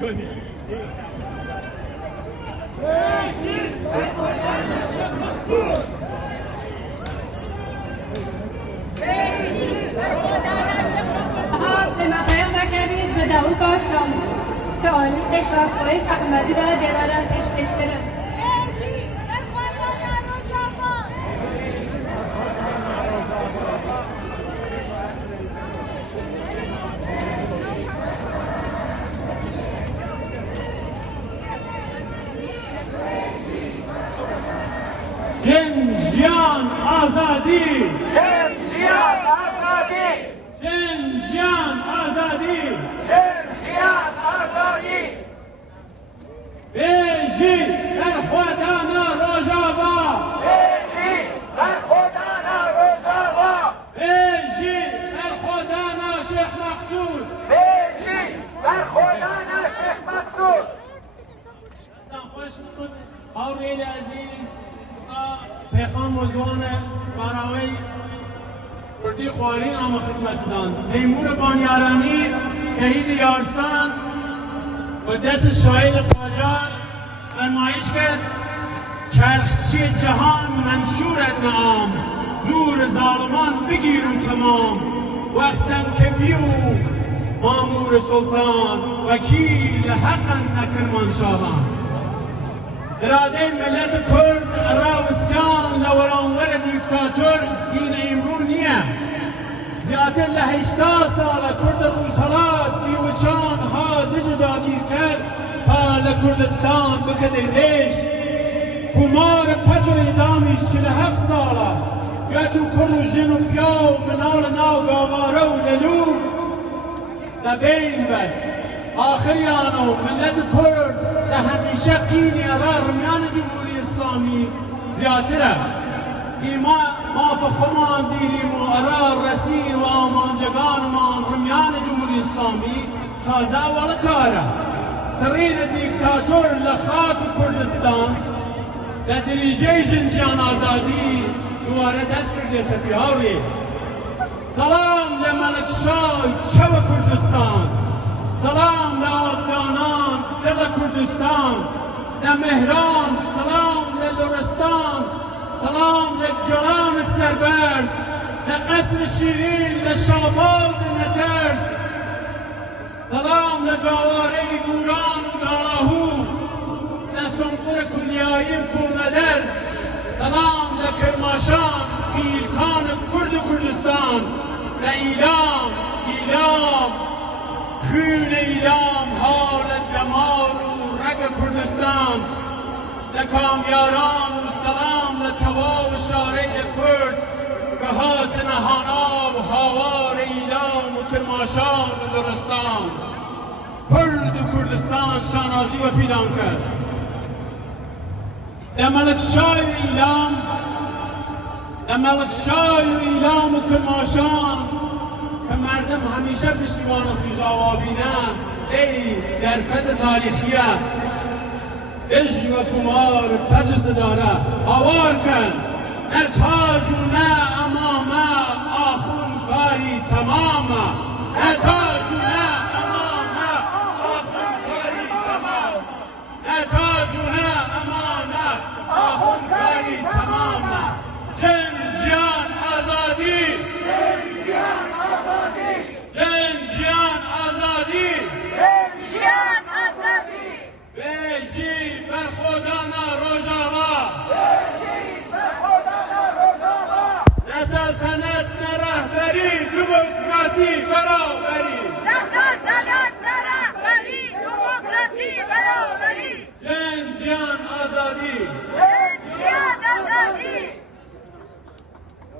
کنی. به مقام نکردید به دعو کار که آلی دکترهای احمدی و دیوارم پیش برم. جنجیان آزادی، جنجیان آزادی، جنجیان آزادی، جنجیان آزادی. بیجی در خودانا روژاوا، بیجی در خودانا روژاوا، بیجی در خودانا شیخ مقصود، بیجی در خودانا شیخ مقصود. خوش بود آوریل عزیز پیغام موضوعان براوی کردی خوارین اما خدمت دان تیمور بانیارانی شهید یارسان و دست شاهد قاجار فرمایش کرد چرخچی جهان منشورت نام زور ظالمان بگیرون تمام وقتم که بیو مامور سلطان وکیل حقا نکرمان شاهان اراده ملت کرد راوسیان لورانور دیکتاتور دین امرو نیه زیادتر ل 80 ساله کرد روسالات بیوچان ها داگیر کرد تا لکردستان بکده ریش کمار پت و ادامیش 47 ساله یا تو کرد و جن و پیاو منال ناو گاواره و للو لبین بد آخریانو ملت کرد همیشه قیلی ارا رمیان جمهوری اسلامی زیادتره ایما ما فخمان دیریم و ارا رسین و آمانجگان ما رمیان جمهوری اسلامی تازه والا کاره سرین دیکتاتور لخاک کردستان در دریجه جنجیان آزادی دواره دست کرده سپیهاوی سلام لملک شای چو کردستان سلام لآبدانان دل کردستان لمهران سلام للرستان سلام لجلان سربرز لقصر شیرین لشاباد نترز سلام لگواره گوران و داراهو لسنقر کلیایی کولدر سلام لکرماشان پیلکان کرد و کردستان لایلام ایلام خون ایلام حال دمار و رگ کردستان لکامیاران و سلام لتوا و شاره کرد گهات نهانا و هاوار ایلام و کرماشان و درستان کرد و کردستان شانازی و پیدان کرد در ملکشای ایلام در ملکشای و ایلام و کرماشان که مردم همیشه پشتیبان خویش آوابینن ای در فت تاریخیه اش و کمار پد و صداره آوار کن نه تاج و نه امامه آخون کاری تمامه نه تاج و نه